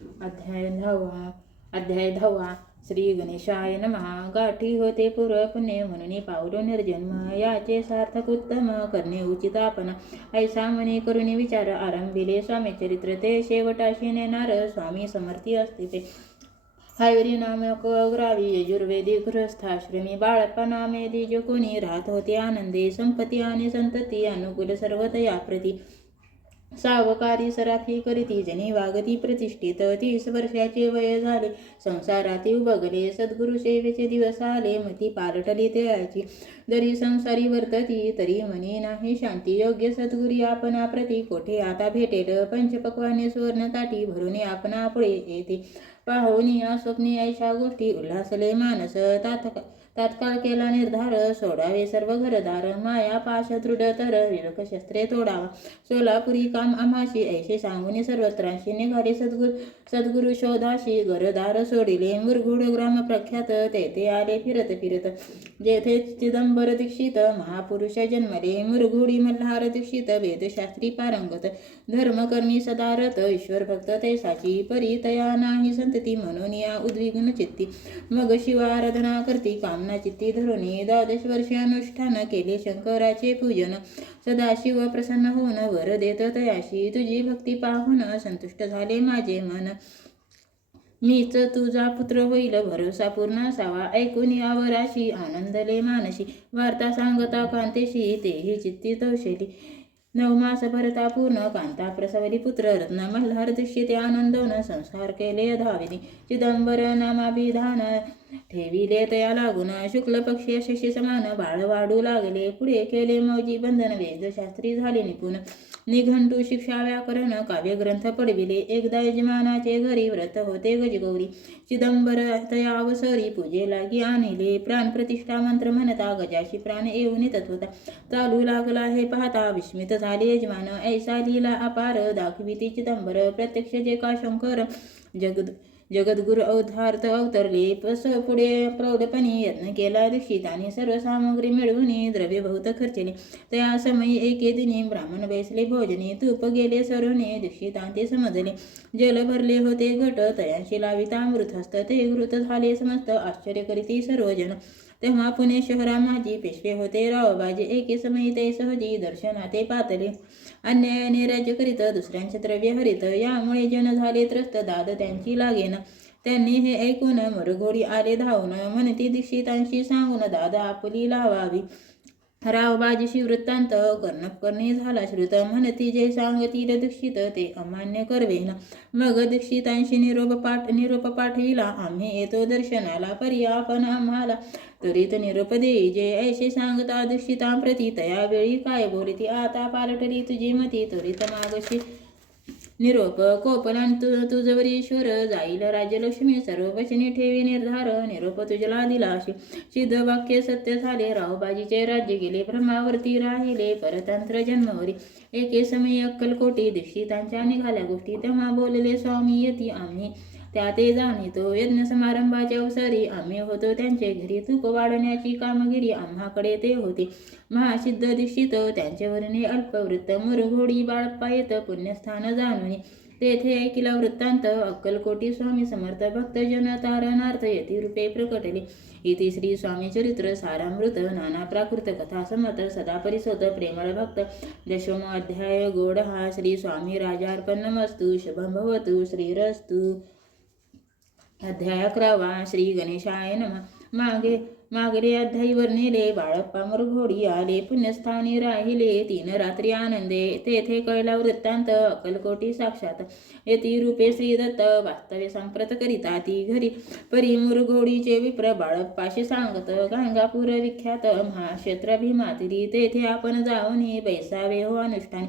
अध्याय 10. श्री गणेशाय नमः. गाठी होते पूर्व पुण्य म्हणून पावलो निर्जन्म, याचे सार्थक उत्तम करणे उचित आपण. ऐसा म्हणे करुणी विचार आरंभिले स्वामी चरित्र, ते शेवटाशी नेणार स्वामी समर्थी असते ते. हायरी नामक ग्रावी यजुर्वेदिक गृहस्थाश्रमी बाळप्पा नामे द्विज कोणी राहत होते आनंदे, संपत्ती आणि संतती अनुकूल सर्वतया प्रती. सावकारी सराफी करीती जनी वागती प्रतिष्ठित, 30 वर्षाचे वय झाले संसाराती उबगले. सद्गुरु सेवेचे दिवस आले मती पालटली त्याची, जरी संसारी वर्तती तरी मनी नाही शांती. योग्य सद्गुरी आपणा प्रती कोठे आता भेटेल, पंचपक्वाने सुवर्ण ताटी भरून आपणा पुढे येते. पाहुनी स्वप्नी ऐशा गोष्टी उल्हासले मानस, तात्काळ केला निर्धार सोडावे सर्व घरदार. माया पाश दृढ तर विवेक शस्त्रे तोडावा, सोलापुरी काम आम्हाशी ऐशे सांगून सर्वत्रांशी निघाले सद्गुरु शोधाशी. घरदार सोडिले मुरगुड ग्राम प्रख्यात, तेथे आले फिरत फिरत जेथे चिदंबर दीक्षित महापुरुष जन्मले. मुरगुडी मल्हार दीक्षित वेदशास्त्री पारंगत, धर्मकर्मी सदारत ईश्वर भक्त तैसाची. परितया नाही संतती म्हणून या उद्विग्न चित्ती, मग शिवाराधना करती कामना चित्ती धरुणी. 12 वर्षे अनुष्ठान केले शंकराचे पूजन, सदाशिव प्रसन्न होऊन वर देत तयाशी. तुझी भक्ती पाहून संतुष्ट झाले माझे मन, मीच तुझा पुत्र होईल भरोसा पूर्ण असावा. ऐकून यावराशी आनंदले मानशी, वार्ता सांगता कांतेशी तेही चित्ती तौशली. 9 मास भरता पूर्ण कांता प्रसवली पुत्र रत्न, मल्हार दीक्षित आनंदवून संस्कार केले धाविनी. चिदंबर नामाभिधान ठेविले तया लागून, शुक्ल पक्षी शशी समान बाळ वाढू लागले. पुढे केले मौजी बंधन, वेदशास्त्री झाले निपुण. निघंटू शिक्षा व्याकरण काव्यग्रंथ पडविले. एकदा यजमानाचे घरी व्रत होते गजगौरी, चिदंबर तया अवसरी पूजे लागी आणले. प्राणप्रतिष्ठा मंत्र म्हणता गजाशी प्राण येऊन तत्वता चालू लागला हे पाहता विस्मित झाले यजमान. ऐसा लीला अपार दाखविती चिदंबर, प्रत्यक्ष जे का शंकर जगद्गुरु अवधार्थ अवतरले. पुढे प्रौढपणी यत्न केला दीक्षितांनी, सर्व सामग्री मिळवून द्रव्य बहुत खर्चले. त्या समयी एके दिनी ब्राह्मण बैसले भोजनी, तूप गेले सरोने दीक्षितांते समजले. जल भरले होते घट तयांशी लाविता अमृतहस्त, ते घृत झाले समस्त आश्चर्य करीती सर्वजन. तेव्हा पुणे शहरा माझी पेशवे होते रावबाजी, एके समयी ते सहजी दर्शनाते पातले. अन्यायाने राज्य करीत दुसऱ्यांचे द्रव्य हरित, यामुळे जन झाले त्रस्त दाद त्यांची लागेना. त्यांनी हे ऐकून मरघोडी आले धावून, म्हणती दीक्षितांशी सांगून दाद आपली लावावी. रावबाजीशी वृत्तांत कर्णकर्णी झाला श्रुत, म्हणती जे सांगतील दीक्षित ते अमान्य करवेन. मग दीक्षितांशी निरोप पाठविला, आम्ही येतो दर्शनाला, परी आपण आम्हाला त्वरित निरोप देई. जे ऐसे सांगता दीक्षितांप्रती तयावेळी काय बोलती, आता पालटली तुझी मती त्वरित मागशी निरोप. कोपलान तुझवरीश्वर जाईल राज्यलक्ष्मी, सर्व वचने ठेवी निर्धार निरोप तुझला दिलाशी. सिद्ध वाक्य सत्य झाले रावबाजीचे राज्य गेले, ब्रह्मावरती राहिले परतंत्र जन्मवरी. एके समयी अक्कलकोटी दीक्षितांच्या निघाल्या गोष्टी, तेव्हा बोलले स्वामी यती आम्ही त्या ते जाणितो. यज्ञ समारंभाच्या अवसरी आम्ही होतो त्यांचे घरी, तूप वाढण्याची कामगिरी आम्हाकडे ते होते. महासिद्ध दीक्षित त्यांचे वर्णे अल्पवृत्त, मुरघोडी बाळप्पा येत पुण्यस्थान जाणून. तेथे ऐकिला वृत्तांत अक्कलकोटी स्वामी समर्थ भक्तजन तारणार्थ यती रूपे प्रकटले. इति श्री स्वामी चरित्र सारामृत नाना प्राकृत कथा समर्थ सदा परिसोत प्रेमळ भक्त. 10वा अध्याय. गोड हा. श्री स्वामी राजार्पणमस्तु. शुभं भवतु. श्रीरस्तु. अध्याय 11. श्री गणेशाय नमः. मागले अध्यायी वर्णिले. बाळप्पा मुरघोडी आले पुण्यस्थानी राहिले 3 रात्री आनंदे. तेथे कळला वृत्तांत अक्कलकोटी साक्षात यती रूपे श्रीदत्त वास्तव्य सांप्रत करिता ती घरी. परी मुरघोडीचे विप्र बाळप्पाशी सांगत, गाणगापूर विख्यात महाक्षेत्र भीमातिरी, तेथे आपण जाऊन बैसावे हो अनुष्ठान.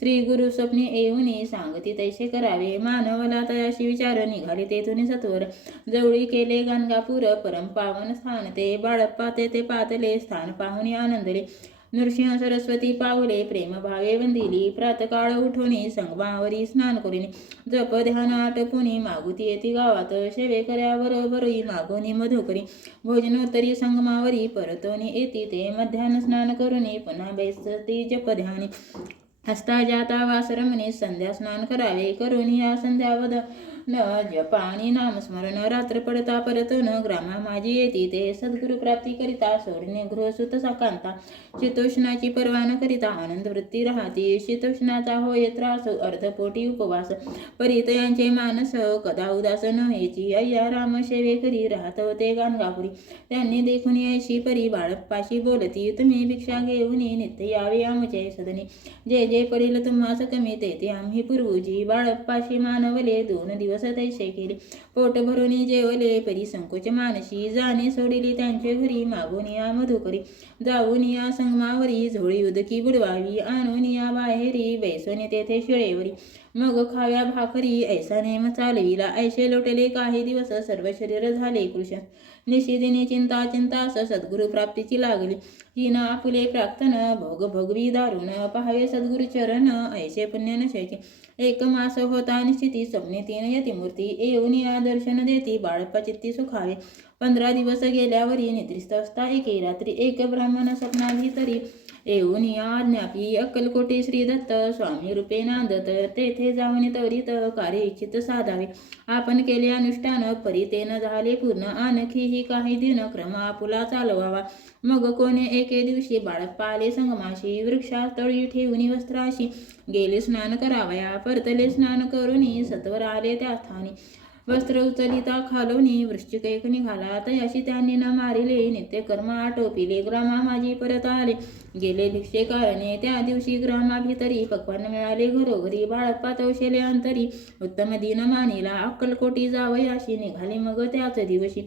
श्री गुरु स्वप्ने येऊन सांगती तैसे करावे. मानवला तयाशी विचार निघाले तेथून सत्वर. जवळी केले गाणगापूर परम पावन स्थान ते. बाळप्पा तेथे पातले स्थान पाहुणे आनंदले. नृसिंह सरस्वती पावले प्रेमभावे वंदिली. प्रातकाळ उठोनी संगमावरी स्नान करून जप ध्यान आटपुनी मागुती येती गावात. सेवे कर्याबरोबरी मागोनी मधुकरी. भोजनोत्तरी संगमावरी परतोनी येती ते. मध्यान्ह स्नान करुनी पुन्हा बैसती जप ध्यानी. हस्ता जाता वासरमणी संध्या स्नान करावे. करून या न जपानी नामस्मरण रात्र पडता परतून ग्रामा माझी येती ते सद्गुरु प्राप्ती करिता सोडणे गृहसुत साकांता शीतोष्णाची पर्वा न करिता आनंद वृत्ती राहती शीतोष्णाचा होय त्रास अर्धपोटी उपवास परितयांचे मानस कदा उदास न हेची अय्या राम सेवे करी राहत होते गाणगापुरी त्यांनी देखून ऐशी परी बाळप्पाशी बोलती तुम्ही भिक्षा घेऊन नित्य यावे आमचे सदनी जे जे पडील तुम्हास कमी ते आम्ही पूर्वजी बाळप्पाशी मानवले 2 दिवस तैसे केले पोट भरून जेवले परी संकोच मानशी जाणे सोडिली त्यांचे घरी मागून या मधुकरी जाऊन या संगमावरी झोळी उदकी बुडवावी आणून या बाहेरी बैसोनी तेथे शिळेवरी मग खाव्या भाकरी ऐसा नेम चालविला ऐसे लोटले काही दिवस सर्व शरीर झाले कृष्ण निशिदिनी चिंता चिंतास सद्गुरु प्राप्तीची लागली हिन आपुले प्रार्थन भोग भोगवी दारुण पहावे सद्गुरु चरण ऐसे पुण्य नशेचे 1 मास होता निश्चिती स्वप्ने 3 यतिमूर्ती येऊन या दर्शन देती बाळप्पा चित्ती सुखावे 15 दिवस गेल्यावरी निद्रिस्त असता एके रात्री एक ब्राह्मण स्वप्नाभितरी येऊन या ज्ञापी अक्कलकोटी श्री दत्त स्वामी रूपे नांदत तेथे जाऊन त्वरित कार्य इच्छित साधावे आपण केले अनुष्ठान परी ते न झाले पूर्ण आणखीही काही दिन क्रम आपुला चालवावा मग कोणे एके दिवशी बाळप्पा आले संगमाशी वृक्षातळी ठेवून वस्त्राशी गेले स्नान करावया परतले स्नान करून सत्वर आले त्या स्थानी वस्त्र उचलिता खालोनी वृश्चिक एक निघाला तयाशी त्यांनी न मारिले नित्य कर्म आटोपिले ग्रामा माझी परत आले गेले भिक्षे कारणे त्या दिवशी ग्रामाभितरी पक्वान मिळाले घरोघरी बाळप्पा तवशेले अंतरी उत्तम दिन मानिला अक्कलकोटी जावयाशी निघाले मग त्याच दिवशी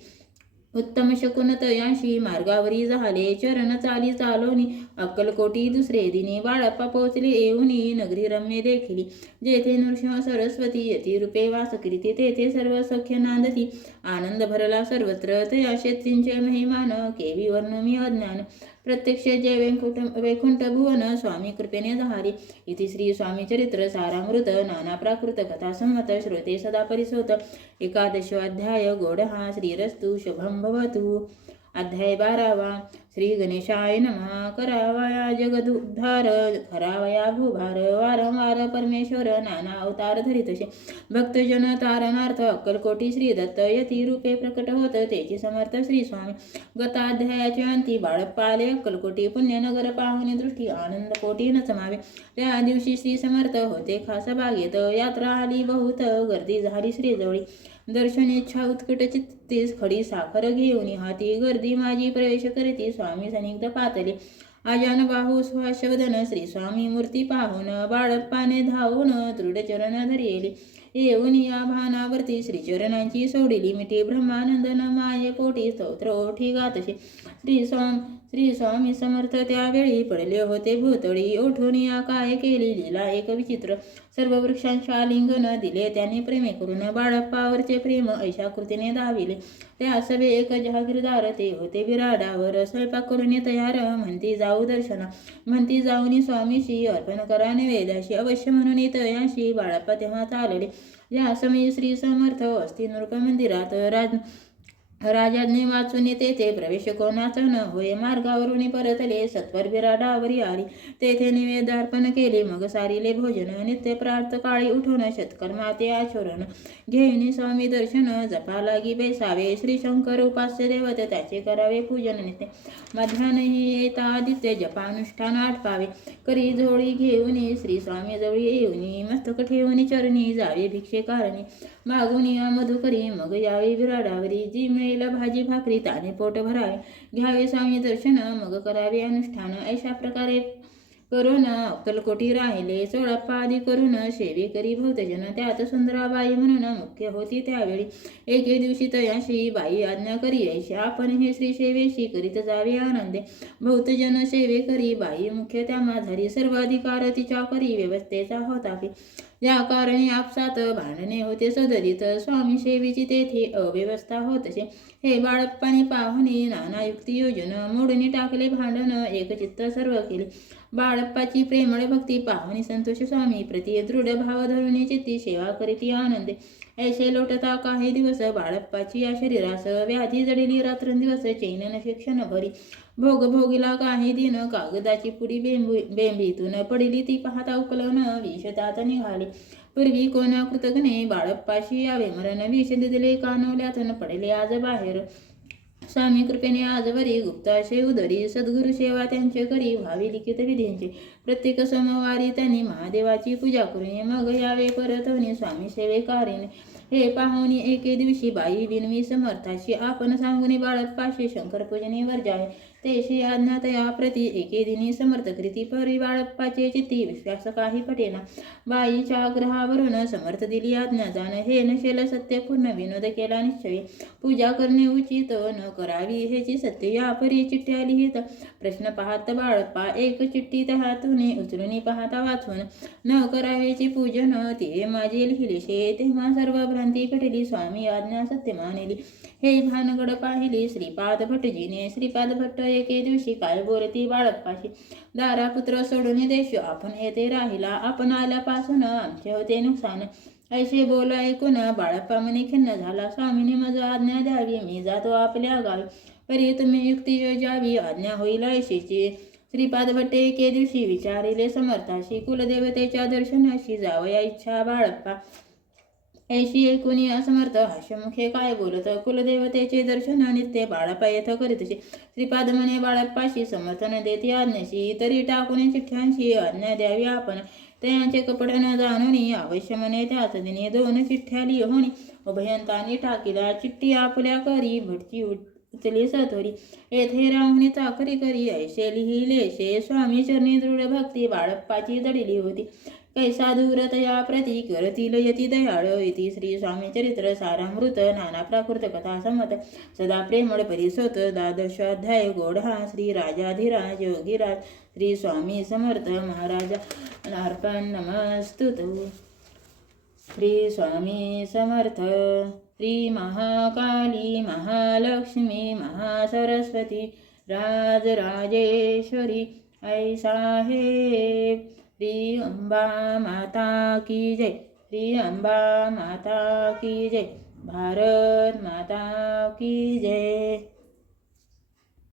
उत्तम शकुन तयाशी मार्गावरी झाले चरण चाली चालोनी अक्कलकोटी दुसरे दिनी बाळप्पा पोचले येऊनी नगरी रम्य देखिली जेथे नृसिंह सरस्वती यती रूपे वास करीती तेथे सर्व सख्य नांदती आनंद भरला सर्वत्र तया शेत्रींचे महिमान केवी वर्णमी अज्ञान प्रत्यक्ष जय वैकुंठ भुवन स्वामी कृपेने झाली इति श्री स्वामी चरित्र सारामृत नाना प्राकृत कथा संमत श्रोते सदा परिसोत 11वा अध्याय गोडहा श्रीरस्तु शुभम भवतु अध्याय 12वा श्री गणेशाय नमः करावया जगदुद्धार करावया भूभार वारंवार परमेश्वर नाना अवतार धरितसे भक्तजन तारणार्थ अक्कलकोटी श्री दत्त यती रूपे प्रकट होत तेची समर्थ श्री स्वामी गताध्यायाचे अंती बाळप्पा आले अक्कलकोटी पुण्यनगर पाहुणे दृष्टी आनंद कोटी न समावे त्या दिवशी श्री समर्थ होते खास बागेत यात्रा आली बहुत गर्दी झाली श्रीजवळी दर्शनेच्छा उत्कट चित्तीस खडी साखर घेऊन हाती गर्दी माझी प्रवेश करीती स्वामी सनिग्ध पातले आजान बाहू स्वाशवदन श्री स्वामी मूर्ती पाहून बाळप्पाने धावून दृढ चरण धरिले येऊन या भानावरती श्रीचरणांची सोडिली मिठी ब्रह्मानंदन माये पोटी स्तोत्र ओठी गातसे श्री स्वामी समर्थ त्यावेळी पडले होते भोतळी ओठून या काय केली लीला एक विचित्र सर्व वृक्षांच्या लिंगन दिले त्याने प्रेमे करून बाळप्पावरचे प्रेम ऐशा कृतीने दाविले त्या सभे एक जहागीरदार ते होते विराडावर स्वयंपाक करून तयार म्हणती जाऊ दर्शना म्हणती जाऊनी स्वामीशी अर्पण करा निवेदाशी अवश्य म्हणून तयाशी बाळप्पा तेव्हा चालले या समयी श्री समर्थ असती नृप मंदिरात राजाने वाचून तेथे प्रवेश कोणाचा न होय मार्गावरून परतले सत्वर विराडावरी आली तेथे निवेदार्पण केले मग सारिले भोजन नित्य प्रार्थ काळी उठून शतकर्माते आचरण घेऊन स्वामी दर्शन जपा लागी बैसावे श्री शंकर उपास्य देवत त्याचे करावे पूजन नित्य मध्यान्ही येता आदित्य जपानुष्ठान आटपावे करी झोळी घेऊन श्री स्वामी जवळी येऊन मस्तक ठेवून चरणी जावे भिक्षे कारणी मागून या मधुकरी मग यावे विराडावरी जी मिळेल भाजी भाकरी ताने पोट भरावे घ्यावे स्वामी दर्शन मग करावे अनुष्ठान अशा प्रकारे करून अक्कलकोटी राहिले चोळप्पा आदी करून सेवे करी भक्तजन त्यात सुंदराबाई म्हणून मुख्य होती त्यावेळी एके दिवशी तयाशी बाई आज्ञा करी ऐशी आपण हे श्री सेवेशी करीत जावे आनंदे भक्तजन सेवे करी बाई मुख्य त्या माझारी सर्वाधिकार तिच्या करी व्यवस्थेचा होता की या कारणे आपसात भांडणे होते सदरीत स्वामी सेवेची तेथे अव्यवस्था होतसे हे बाळप्पाने पाहुणे नाना युक्ती योजन मोडून टाकले भांडण एकचित्त सर्व केले बाळप्पाची प्रेमळ भक्ती पाहुणी संतोष स्वामी प्रति दृढ भाव धरून चित्ती सेवा करीती आनंदे ऐसे लोटता काही दिवस बाळप्पाची या शरीरास व्याधी जडिली रात्रंदिवस चैन नशे क्षणभरी भोग भोगिला काही दिन कागदाची पुडी बेंबीतून पडली ती पाहता उकलवून विष त्यात निघाले पूर्वी कोणा कृतघ्ने बाळप्पाशी यावे, मरण विष दिले कानवल्यातून पडले आज बाहेर. स्वामी कृपेने आजवरी गुप्ताशे उदरी, सद्गुरु सेवा त्यांचे करी व्हावी लिखित विधींचे. प्रत्येक सोमवारी त्यांनी महादेवाची पूजा करून मग यावे परतवणी स्वामी सेवेकारीने. हे पाहुणी एके दिवशी बाई बिनवी समर्थाशी, आपण सांगुनी बाळप्पाशी शंकर पूजने वर्जावे. तेशी आज्ञा तया प्रती एके दिनी समर्थ कृती, परी बाळप्पाचे चित्ती विश्वास काही पटेना. बाईच्या आग्रहावरून समर्थ दिली आज्ञा, जाण हे नशेल सत्य पूर्ण विनोद केला निश्चय. पूजा करणे उचित न करावी हेची सत्य, या परी चिठ्ठ्या लिहित प्रश्न पाहत बाळप्पा. एक चिठ्ठी त्यातून उचलून पाहता वाचून, न करावेची पूजन ते माझे लिहिलेशे. तेव्हा सर्व भ्रांती पेटली, स्वामी आज्ञा सत्य मानिली. हे भानगड पाहिली श्रीपाद भटजीने. श्रीपाद भट्ट एके दिवशी काय बोलती बाळप्पाशी, दारापुत्र सोडून देश आपण येथे राहिला, आपण आल्यापासून आमचे होते नुकसान. ऐसे बोल ऐकून बाळप्पा मनी खिन्न झाला. स्वामीने मज आज्ञा द्यावी, मी जातो आपल्या गावी, परी तुम्ही युक्ती योजावी, आज्ञा होईल ऐशीची. श्रीपाद भट्टे एके दिवशी विचारिले समर्थाशी, कुलदेवतेच्या दर्शनाशी जावया इच्छा बाळप्पा. ऐशी ऐकून असमर्थ हास्यमुखे काय बोलत, कुलदेवतेचे दर्शन नित्य बाळप्पा येथ करीतसे. श्रीपाद म्हणे बाळप्पाशी, समर्थन देते आज्ञाशी, तरी टाकून चिठ्ठ्यांशी आज्ञा द्यावी आपण. त्यांचे कपट न जाणून अवश्य म्हणे त्याच दिनी 2 चिठ्ठ्या लिहोनी. उभयंतांनी टाकीला चिठ्ठी आपल्या करी, भटची उचली सत्वरी. येथे राहुनी चाकरी करी, ऐसे लिहिले शे. स्वामी चरणी दृढ भक्ती बाळप्पाची दडली होती. कैसा दूर तया प्रती करतील यती दयाळ. इति श्री स्वामी चरित्र सारामृत नाना प्राकृत कथा समत. सदा प्रेमळ परिसोत 12वा गोड हा. श्री राजाधिराज योगीराज श्री स्वामी समर्थ महाराज अर्पण नमस्तुतो. श्री स्वामी समर्थ. श्री महाकाली महालक्ष्मी महासरस्वती राजराजेश्वरी आई साहेब. श्री अंबा माता की जय. श्री अंबा माता की जय. भारत माता की जय.